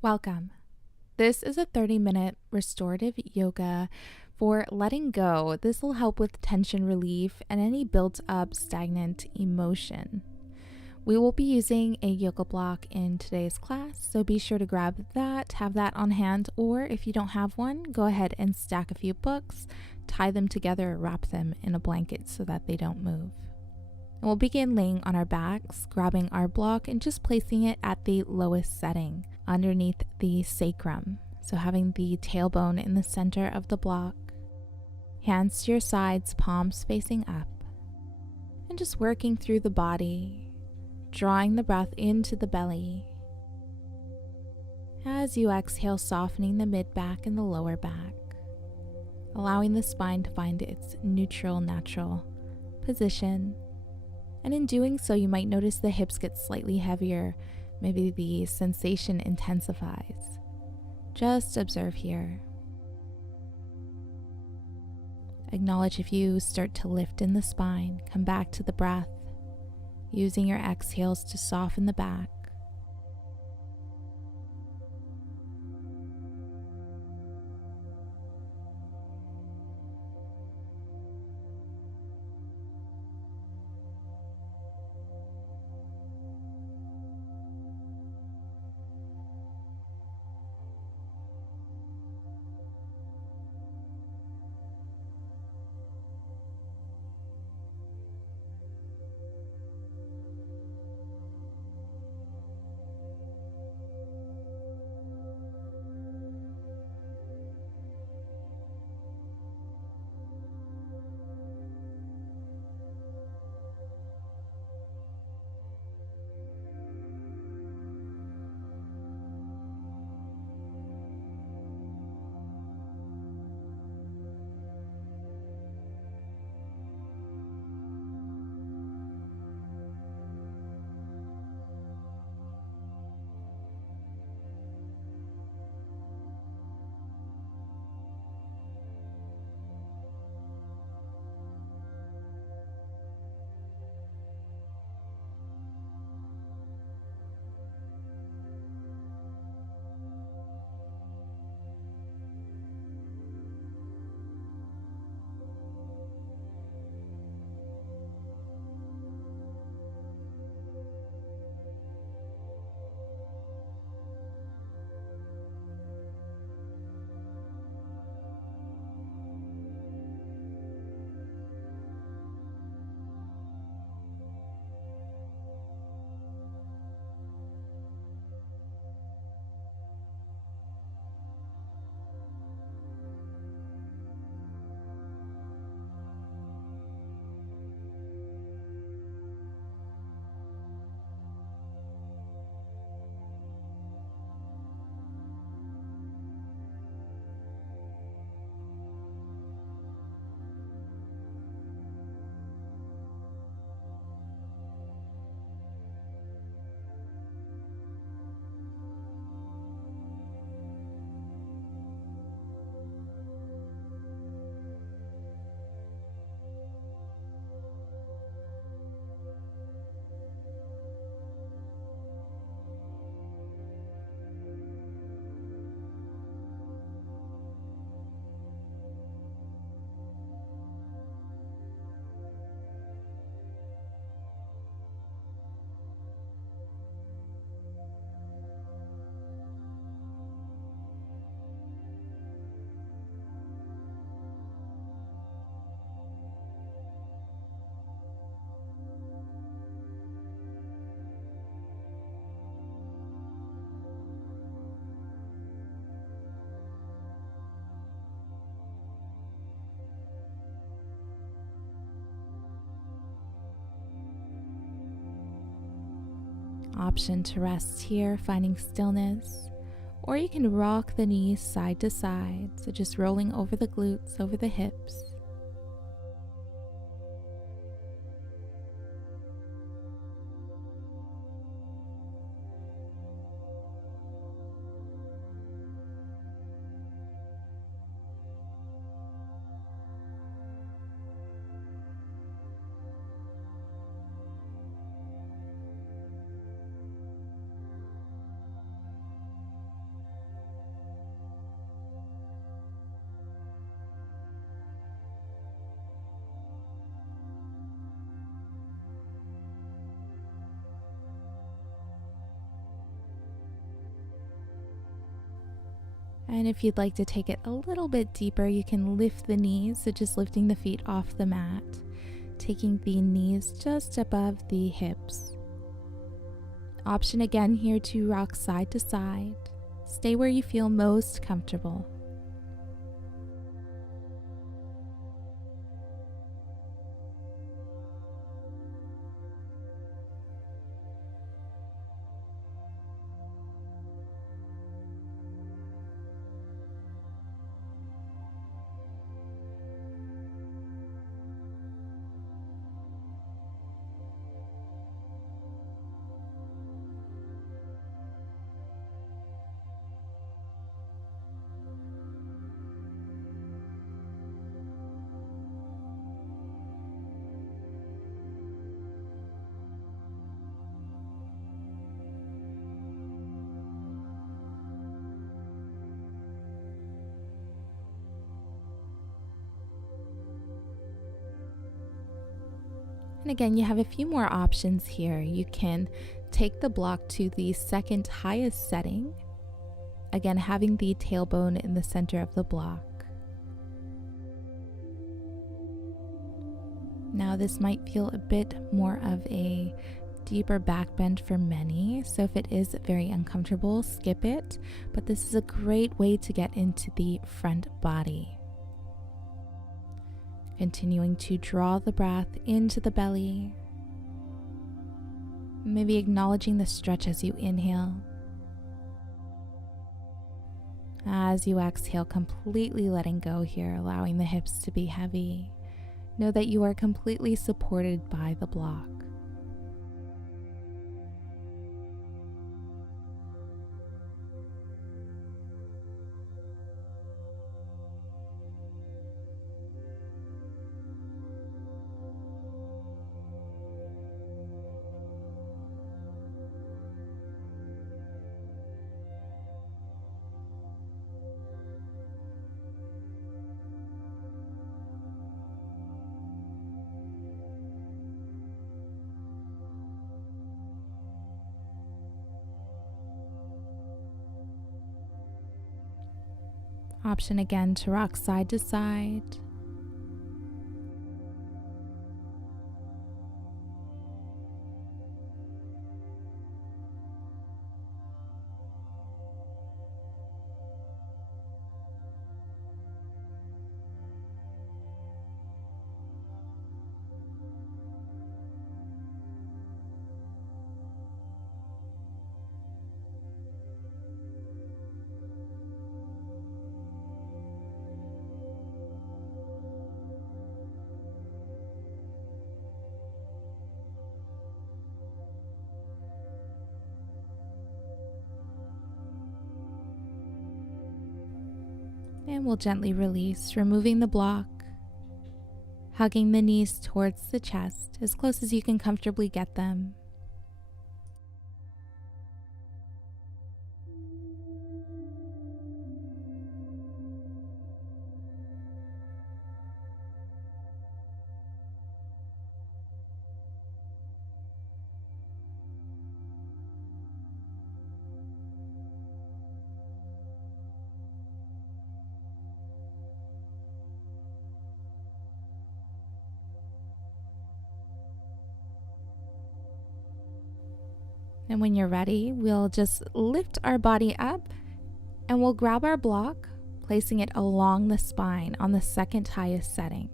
Welcome. This is a 30-minute restorative yoga for letting go. This will help with tension relief and any built up stagnant emotion. We will be using a yoga block in today's class, so be sure to grab that, have that on hand, or if you don't have one, go ahead and stack a few books, tie them together, wrap them in a blanket so that they don't move. And we'll begin laying on our backs, grabbing our block and just placing it at the lowest setting underneath the sacrum. So having the tailbone in the center of the block, hands to your sides, palms facing up, and just working through the body, drawing the breath into the belly. As you exhale, softening the mid-back and the lower back, allowing the spine to find its neutral, natural position. And in doing so, you might notice the hips get slightly heavier. Maybe the sensation intensifies. Just observe here. Acknowledge if you start to lift in the spine. Come back to the breath, using your exhales to soften the back. Option to rest here, finding stillness, or you can rock the knees side to side, so just rolling over the glutes, over the hips. And if you'd like to take it a little bit deeper, you can lift the knees, so just lifting the feet off the mat, taking the knees just above the hips. Option again here to rock side to side. Stay where you feel most comfortable. And again, you have a few more options here. You can take the block to the second highest setting, again having the tailbone in the center of the block. Now this might feel a bit more of a deeper back bend for many, so if it is very uncomfortable, skip it, but this is a great way to get into the front body. Continuing to draw the breath into the belly, maybe acknowledging the stretch as you inhale. As you exhale, completely letting go here, allowing the hips to be heavy. Know that you are completely supported by the block. Option again to rock side to side. And we'll gently release, removing the block, hugging the knees towards the chest as close as you can comfortably get them. And when you're ready, we'll just lift our body up and we'll grab our block, placing it along the spine on the second highest setting.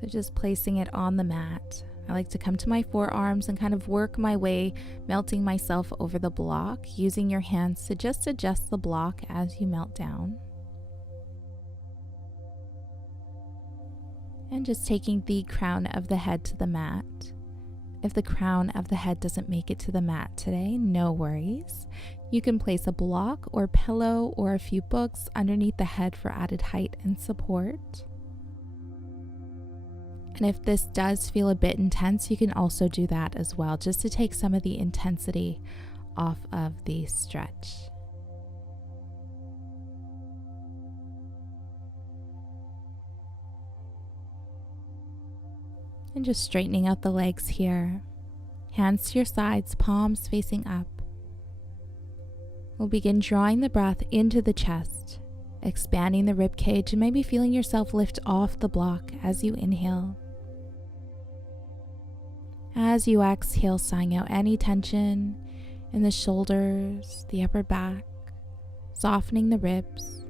So just placing it on the mat. I like to come to my forearms and kind of work my way, melting myself over the block, using your hands to just adjust the block as you melt down. And just taking the crown of the head to the mat. If the crown of the head doesn't make it to the mat today, no worries. You can place a block or pillow or a few books underneath the head for added height and support. And if this does feel a bit intense, you can also do that as well, just to take some of the intensity off of the stretch. And just straightening out the legs here. Hands to your sides, palms facing up. We'll begin drawing the breath into the chest, expanding the ribcage, and maybe feeling yourself lift off the block as you inhale. As you exhale, sighing out any tension in the shoulders, the upper back, softening the ribs,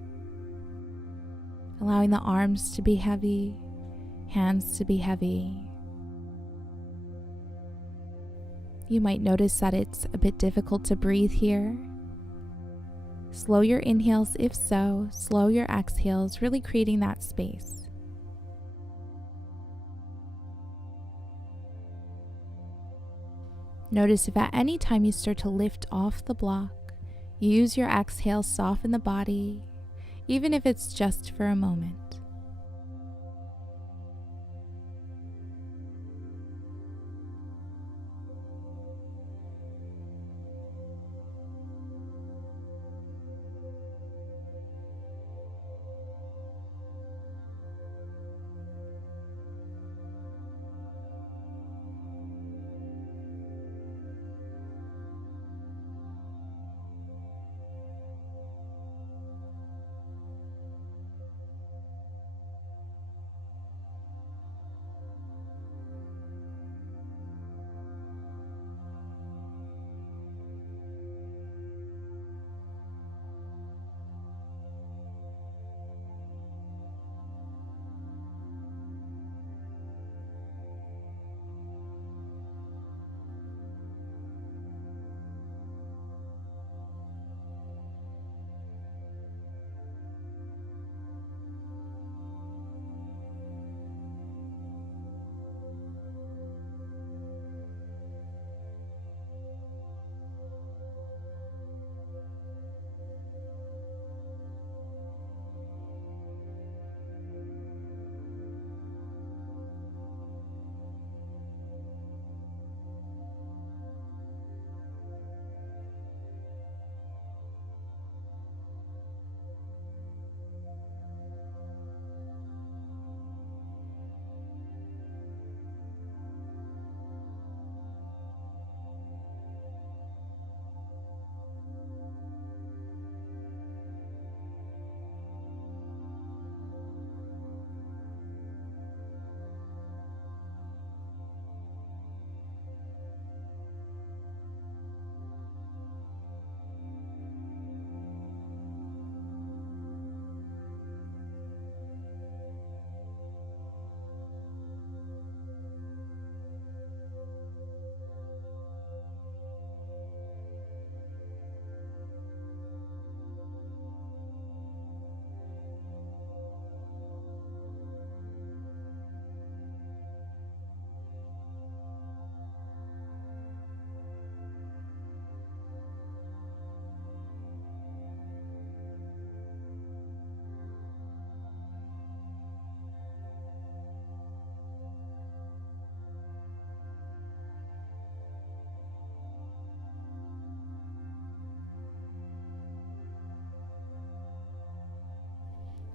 allowing the arms to be heavy, hands to be heavy. You might notice that it's a bit difficult to breathe here. Slow your inhales if so, slow your exhales, really creating that space. Notice if at any time you start to lift off the block, use your exhale, soften the body, even if it's just for a moment.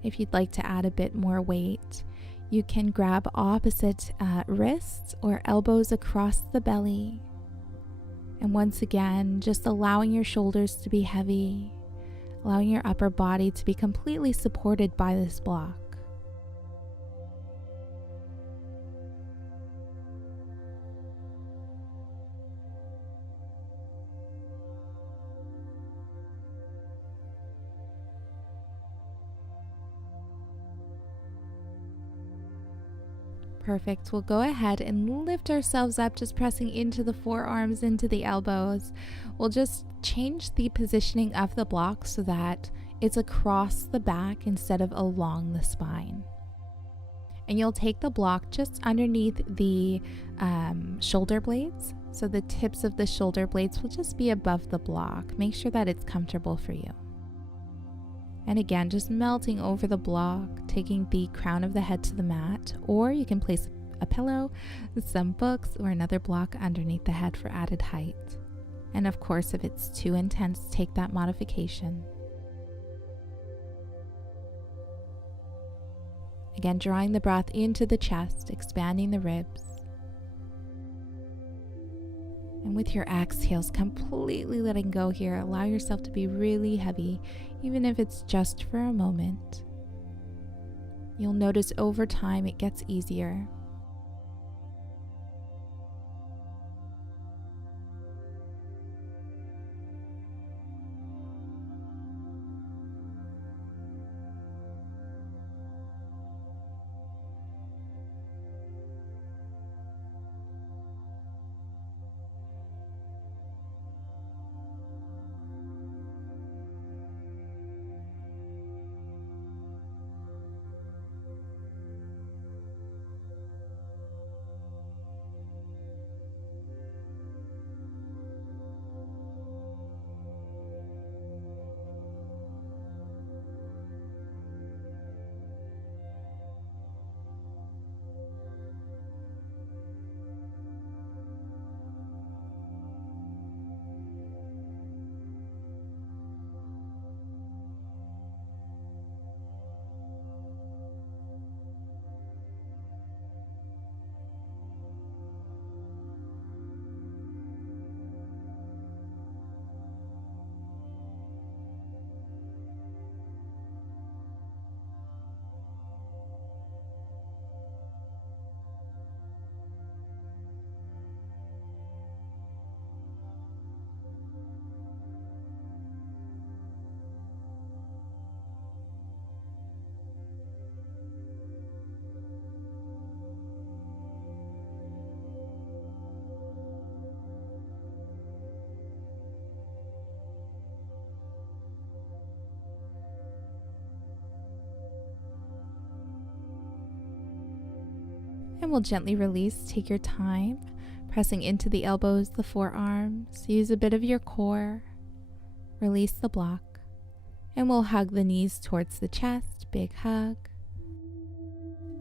If you'd like to add a bit more weight, you can grab opposite wrists or elbows across the belly. And once again, just allowing your shoulders to be heavy, allowing your upper body to be completely supported by this block. Perfect. We'll go ahead and lift ourselves up, just pressing into the forearms, into the elbows. We'll just change the positioning of the block so that it's across the back instead of along the spine. And you'll take the block just underneath the shoulder blades. So the tips of the shoulder blades will just be above the block. Make sure that it's comfortable for you. And again, just melting over the block, taking the crown of the head to the mat, or you can place a pillow, some books, or another block underneath the head for added height. And of course, if it's too intense, take that modification. Again, drawing the breath into the chest, expanding the ribs. And And with your exhales, completely letting go here, allow yourself to be really heavy, even if it's just for a moment. You'll notice over time it gets easier. And we'll gently release. Take your time, pressing into the elbows, the forearms. Use a bit of your core. Release the block. And we'll hug the knees towards the chest. Big hug.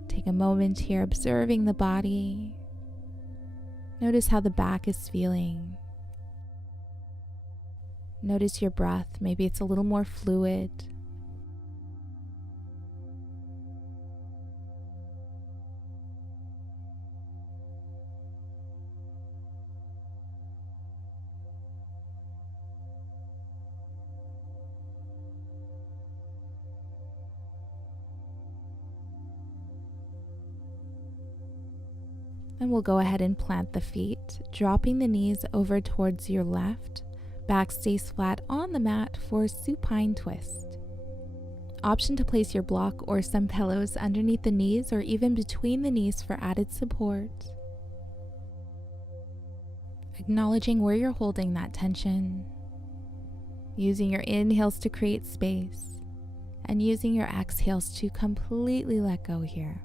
Take a moment here, observing the body. Notice how the back is feeling. Notice your breath. Maybe it's a little more fluid. And we'll go ahead and plant the feet, dropping the knees over towards your left. Back stays flat on the mat for supine twist. Option to place your block or some pillows underneath the knees or even between the knees for added support. Acknowledging where you're holding that tension. Using your inhales to create space and using your exhales to completely let go here.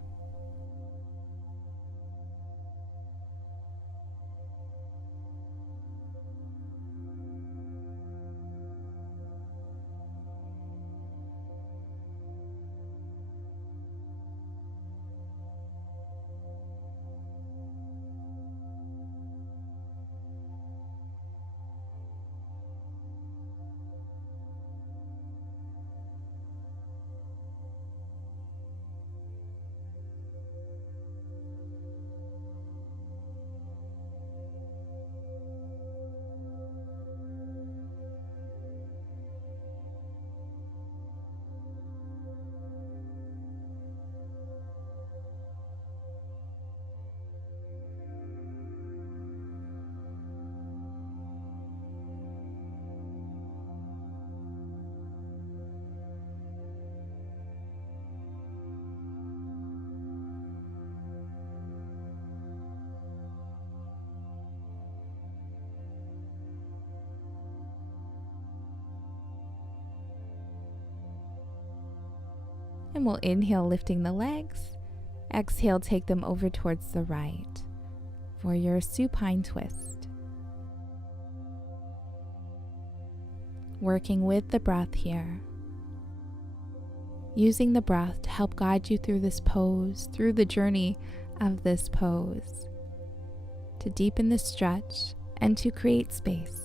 And we'll inhale, lifting the legs. Exhale, take them over towards the right for your supine twist. Working with the breath here. Using the breath to help guide you through this pose, through the journey of this pose, to deepen the stretch and to create space.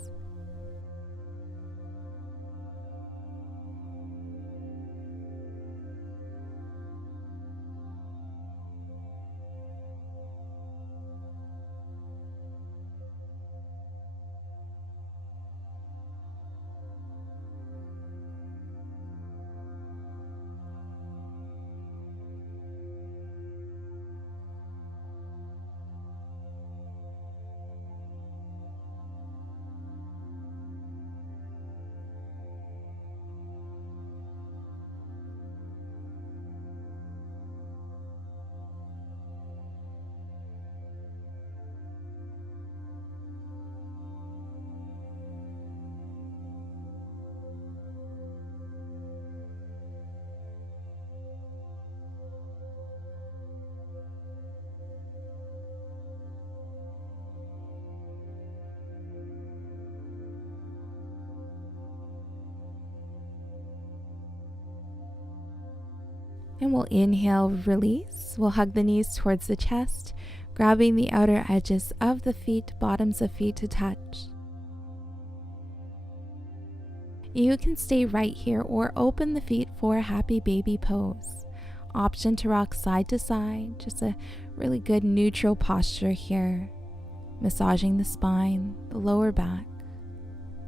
And we'll inhale, release. We'll hug the knees towards the chest, grabbing the outer edges of the feet, bottoms of feet to touch. You can stay right here or open the feet for a happy baby pose. Option to rock side to side, just a really good neutral posture here. Massaging the spine, the lower back,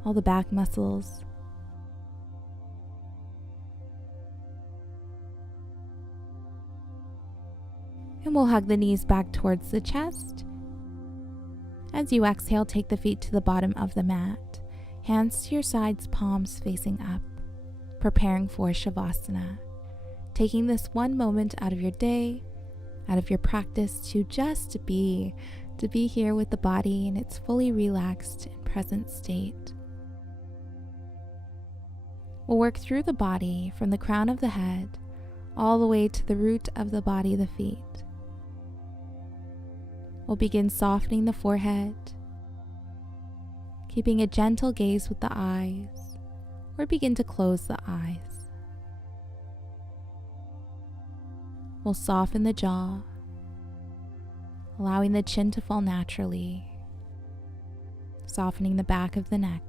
all the back muscles. And we'll hug the knees back towards the chest. As you exhale, take the feet to the bottom of the mat. Hands to your sides, palms facing up. Preparing for Shavasana. Taking this one moment out of your day, out of your practice to just be here with the body in its fully relaxed and present state. We'll work through the body from the crown of the head all the way to the root of the body, the feet. We'll begin softening the forehead, keeping a gentle gaze with the eyes, or begin to close the eyes. We'll soften the jaw, allowing the chin to fall naturally, softening the back of the neck.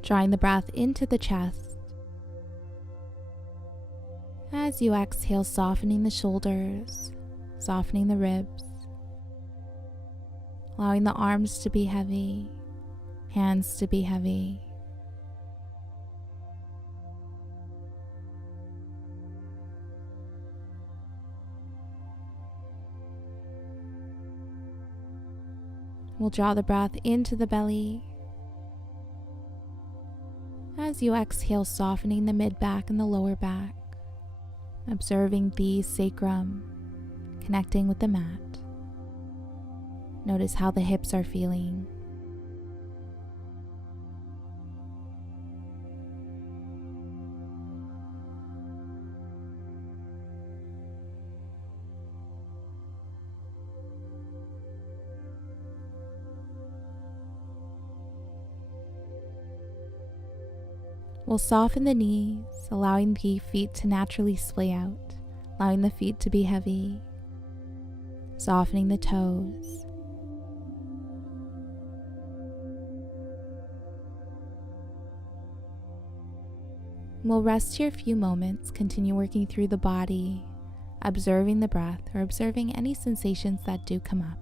Drawing the breath into the chest. As you exhale, softening the shoulders, softening the ribs, allowing the arms to be heavy, hands to be heavy. We'll draw the breath into the belly. As you exhale, softening the mid-back and the lower back, observing the sacrum, connecting with the mat. Notice how the hips are feeling. We'll soften the knees, allowing the feet to naturally splay out, allowing the feet to be heavy, softening the toes. We'll rest here a few moments, continue working through the body, observing the breath or observing any sensations that do come up.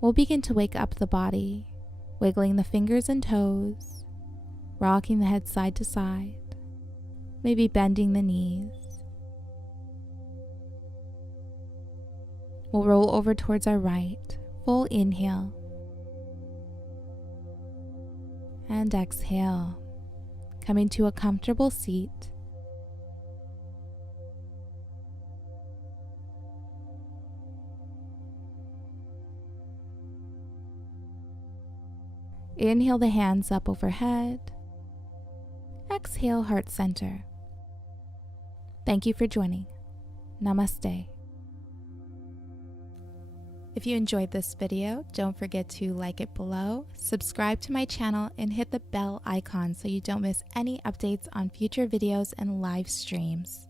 We'll begin to wake up the body, wiggling the fingers and toes, rocking the head side to side, maybe bending the knees. We'll roll over towards our right, full inhale, and exhale, coming to a comfortable seat. Inhale the hands up overhead. Exhale, heart center. Thank you for joining. Namaste. If you enjoyed this video, don't forget to like it below, subscribe to my channel, and hit the bell icon so you don't miss any updates on future videos and live streams.